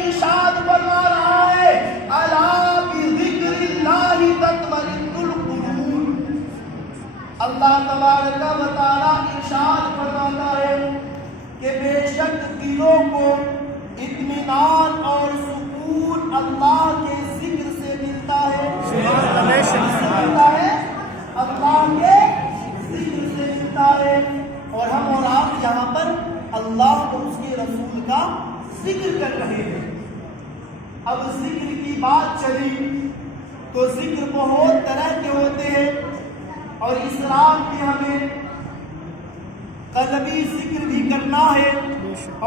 ارشاد فرما رہا ہے الا بذکر اللہ تطمئن القلوب۔ اللہ تبارک و تعالیٰ ارشاد فرماتا ہے کہ بے شک دلوں کو اطمینان اور سکون اللہ کے ذکر سے ملتا ہے۔ ملتا ہے اللہ کے ذکر سے ملتا ہے۔ اور ہم اور آپ یہاں پر اللہ اور اس کے رسول کا ذکر کر رہے ہیں۔ اب ذکر کی بات چلی تو ذکر بہت طرح کے ہوتے ہیں، اور اس رات میں ہمیں قلبی ذکر بھی کرنا ہے،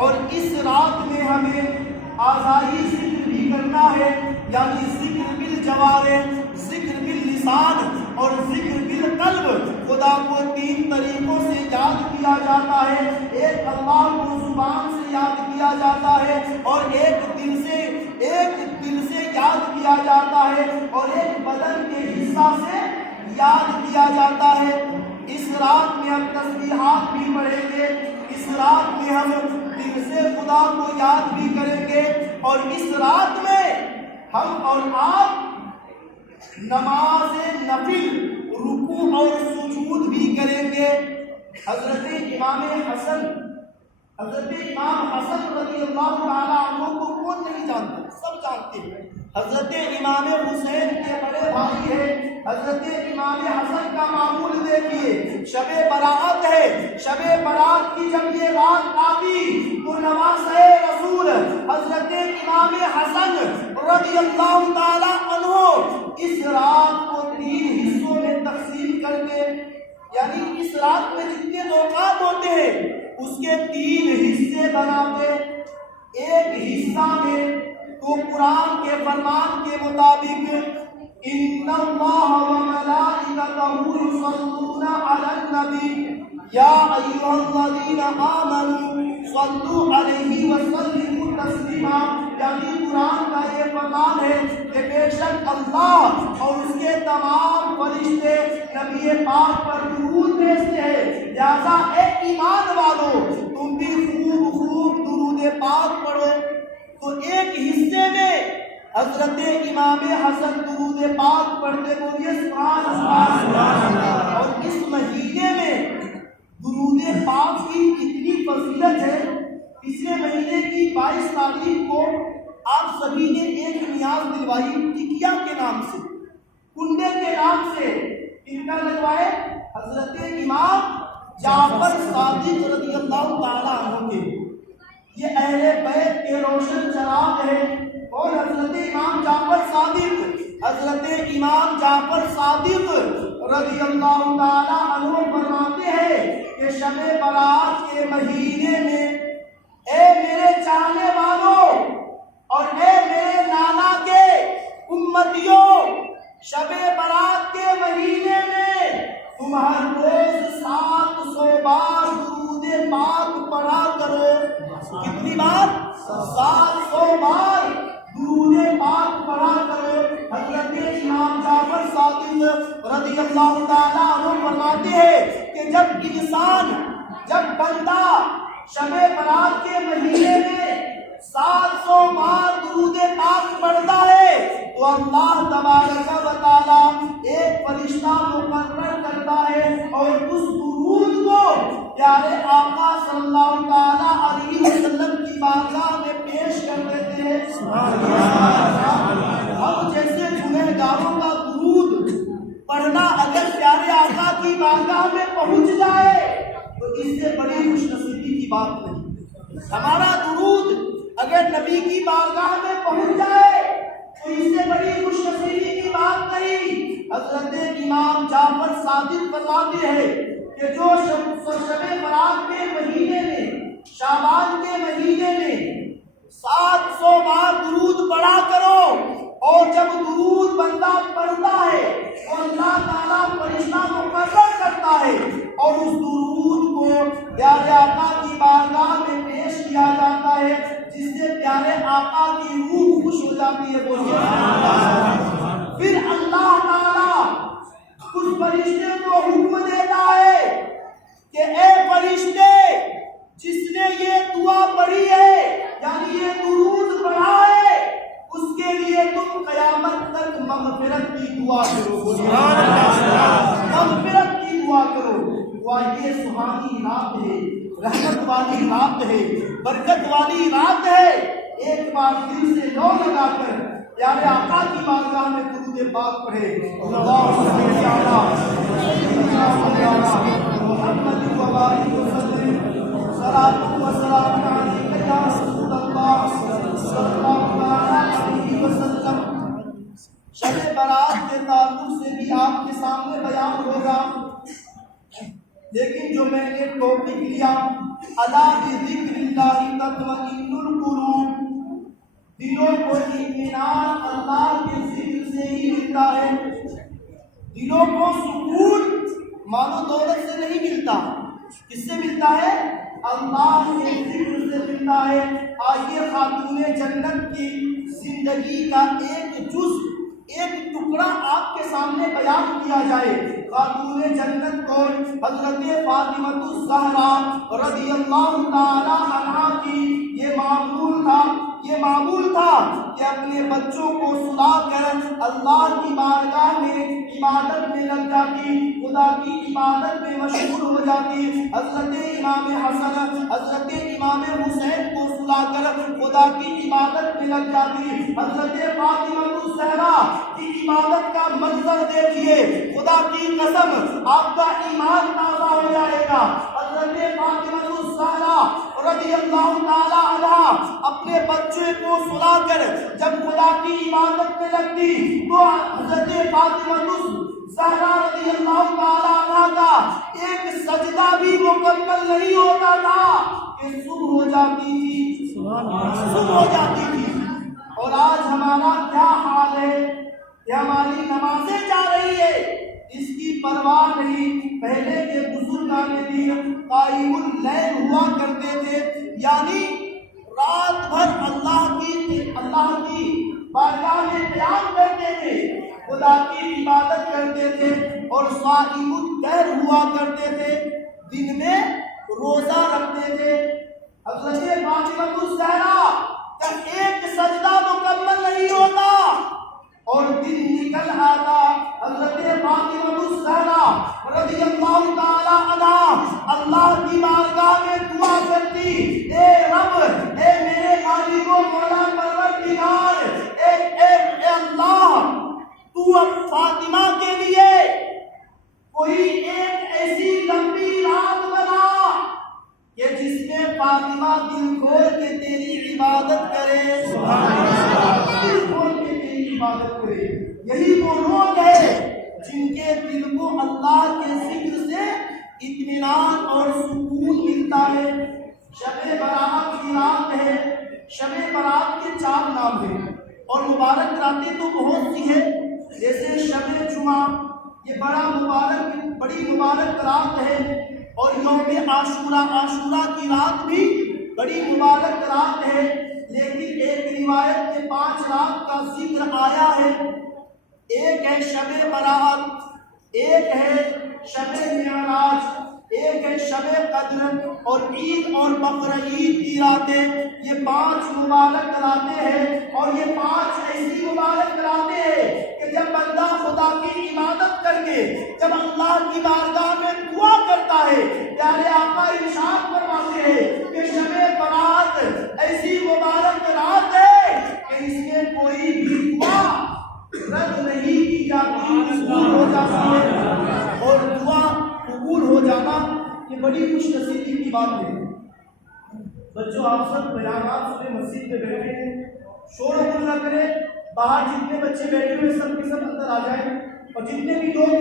اور اس رات میں ہمیں اعضائی ذکر بھی کرنا ہے، یعنی ذکر بالجوارح، ذکر باللسان اور ذکر بالقلب۔ خدا کو تین طریقوں سے یاد کیا جاتا ہے، ایک اللہ کو زبان سے یاد کیا جاتا ہے، اور ایک دل سے یاد کیا جاتا ہے، اور ایک بدن کے حصہ سے یاد کیا جاتا ہے۔ اس رات میں ہم تسبیحات بھی پڑھیں گے، اس رات میں ہم دل سے خدا کو یاد بھی کریں گے، اور اس رات میں ہم اور آپ نماز نفل، رکوع اور سجود بھی کریں گے۔ حضرت امام حسن رضی اللہ تعالیٰ عنہ کو کون نہیں جانتا؟ سب جانتے ہیں۔ حضرت امام حسین کے بڑے بھائی ہیں۔ حضرت امام حسن کا معمول دیکھیے، شب برات ہے، شب برات کی جب یہ رات آتی تو نواسۂ رسول حضرت امام حسن رضی اللہ تعالیٰ عنہ اس رات کو 3 حصوں میں تقسیم کر کے، یعنی اس رات میں جتنے اوقات ہوتے ہیں اس کے 3 حصے بناتے۔ ایک حصہ میں تو قرآن کے فرمان کے مطابق ان اللہ وملائکتہ یصلون علی النبی یا ایھا الذین آمنوا صلوا علیہ وسلموا تسلیما، یعنی قرآن کا یہ فرمان ہے کہ بے شک اللہ اور اس کے تمام فرشتے نبی پاک پر درود بھیجتے ہیں، لہذا اے ایمان والو تم بھی خوب درود پاک پڑھو۔ تو ایک حصے میں حضرت امام حسن درود پاک پڑھتے بولیے سبحان اللہ۔ اور اس مہینے میں درود پاک کی اتنی فضیلت ہے، پچھلے مہینے کی 22 تاریخ کو آپ سبھی نے ایک نیاز دلوائی ٹکیا کے نام سے، کنڈے کے نام سے۔ کن کا لگوائے؟ حضرت امام جعفر صادق رضی اللہ تعالیٰ عنہ کے۔ یہ اہل بیت کے روشن چراغ ہے، اور حضرت امام جعفر صادق رضی اللہ تعالیٰ عنہ فرماتے ہیں کہ شب برات کے مہینے میں اے میرے چاہنے والوں اور اے میرے نانا کے امتیوں، شب برات کے مہینے میں تم ہر روز 700 بار درود پاک پڑھا کرو۔ کتنی بار؟ 700 بار درود پاک پڑھا کرو۔ حضرت امام جعفر صادق رضی اللہ تعالیٰ عنہ فرماتے ہیں کہ جب بندہ شب برات کے مہینے میں 700 بار درود پاک پڑھتا ہے تو اللہ تبارک و تعالیٰ ایک فرشتہ مقرر کرتا ہے، اور اس درود کو پیارے آقا صلی اللہ تعالیٰ علیہ وسلم کی بارگاہ میں پیش کر دیتے ہیں۔ اب جیسے گنہگاروں کا درود پڑھنا اگر پیارے آقا کی بارگاہ میں پہنچ جائے تو اس سے بڑی خوش نصیبی کی بات نہیں۔ ہمارا درود اگر نبی کی بارگاہ میں پہنچ جائے تو اس سے بڑی خوش نصیبی کی بات نہیں۔ حضرت امام جعفر صادق فرماتے ہیں کہ جو شب برات کے مہینے میں، شعبان کے مہینے میں 700 بار درود پڑھا کرو، اور جب درود بندہ پڑھتا ہے تو اللہ تعالیٰ فرشتہ مقرر کرتا ہے، اور اس درود کو پیارے آقا کی بارگاہ میں پیش کیا جاتا ہے، جس سے پیارے آقا کی روح خوش ہو جاتی ہے۔ پھر اللہ تعالیٰ اس فرشتے کو حکم دیتا ہے کہ اے فرشتے، جس نے یہ دعا پڑھی ہے یعنی یہ درود پڑھا ہے دعا کرو، مغفرت کی دعا کرو۔ یہ سہانی رات ہے، رحمت والی رات ہے، برکت والی رات ہے۔ ایک بار دل سے لو لگا کر پیارے آقا کی بارگاہ میں درود پاک پڑھے۔ اللہم صلی علی محمد و آلہ وسلم، صلاۃ و سلام علیک یا رسول اللہ صلی اللہ علیہ وسلم۔ شب برات کے تعلق سے بھی آپ کے سامنے بیان ہوگا، لیکن جو میں نے ٹاپک لیا الا بذکر اللہ تطمئن القلوب، دلوں کو اطمینان اللہ کے ذکر سے ہی ملتا ہے۔ دلوں کو سکون مال و دولت سے نہیں ملتا، کس سے ملتا ہے؟ اللہ کے ذکر سے ملتا ہے۔ آئیے خاتون جنت کی زندگی کا ایک جزء، ایک ٹکڑا آپ کے سامنے بیان کیا جائے۔ خاتون جنت کو حضرت فاطمہ الزہرا رضی اللہ تعالی عنہا کی یہ معمول تھا کہ اپنے بچوں کو سلا کر اللہ کی بارگاہ میں عبادت میں لگ جاتی، خدا کی عبادت میں مشغول ہو جاتی۔ حضرت امام حسن، حضرت امام حسین کو سلا کر خدا کی عبادت میں لگ جاتی۔ حضرت فاطمہ الزہرا کی عبادت کا منظر دیکھیے، خدا کی قسم آپ کا ایمان تازہ ہو جائے گا۔ حضرت فاطمہ الزہرا رضی اللہ تعالی عنہا اپنے بچے کو سلا کر جب خدا کی عبادت میں لگتی تو حضرت فاطمہ الزہرا رضی اللہ تعالی عنہا کا ایک سجدہ بھی مکمل نہیں ہوتا تھا کہ صبح ہو جاتی تھی۔ اور آج ہمارا کیا حال ہے کہ ہماری نمازیں جا رہی ہے، اس کی پرواہ نہیں۔ پہلے کے بزرگان دین قائم اللیل ہوا کرتے تھے، یعنی رات بھر اللہ کی بارگاہ میں قیام کرتے تھے، خدا کی عبادت کرتے تھے، اور صائم الدہر ہوا کرتے تھے، دن میں روزہ رکھتے تھے۔ حضرت فاطمہ الزہرا کا ایک سجدہ مکمل نہیں ہوتا اور دن نکل آتا۔ حضرت فاطمہ الزہرا رضی اللہ تعالی عنہا اللہ کی بارگاہ میں دعا کرتی، اے رب، اے میرے مالک و مولا پروردگار، اے اللہ، تو اب فاطمہ کے لیے کوئی ایک ایسی لمبی رات بنا کہ جس میں فاطمہ دل کھول کے تیری عبادت کرے، دل کھول کے تیری عبادت کرے۔ یہی وہ لوگ ہیں جن کے دل کو اللہ کے ذکر سے اطمینان اور سکون ملتا ہے۔ شب برات کی رات ہے، شب برات کے 4 نام ہیں اور مبارک راتیں تو بہت سی ہیں، جیسے شب جمعہ، یہ بڑی مبارک رات ہے، اور یوم عاشورہ کی رات بھی بڑی مبارک رات ہے۔ لیکن ایک روایت میں 5 رات کا ذکر آیا ہے، ایک ہے شب برات، ایک ہے شب معراج، ایک ہے شب قدر، اور عید اور بقرعید کی راتیں۔ یہ 5 مبارک راتیں ہیں، اور یہ 5 ایسی مبارک راتیں ہیں کہ جب بندہ خدا کی عبادت کر کے جب اللہ کی بارگاہ میں دعا کرتا ہے، پیارے آقا ارشاد فرماتے ہیں کہ شب برات ایسی مبارک رات ہے کہ اس میں کوئی بھی دعا رد نہیں کی جاتی، قبول ہو جاتی ہے۔ اور دعا قبول ہو جانا یہ بڑی خوش نصیبی کی بات ہے۔ بچوں، آپ سب بیانات سنے مسجد میں بیٹھے ہیں، شور و غل نہ کریں، باہر جتنے بچے بیٹھے ہوئے سب کے سب اندر آ جائیں، اور جتنے بھی لوگ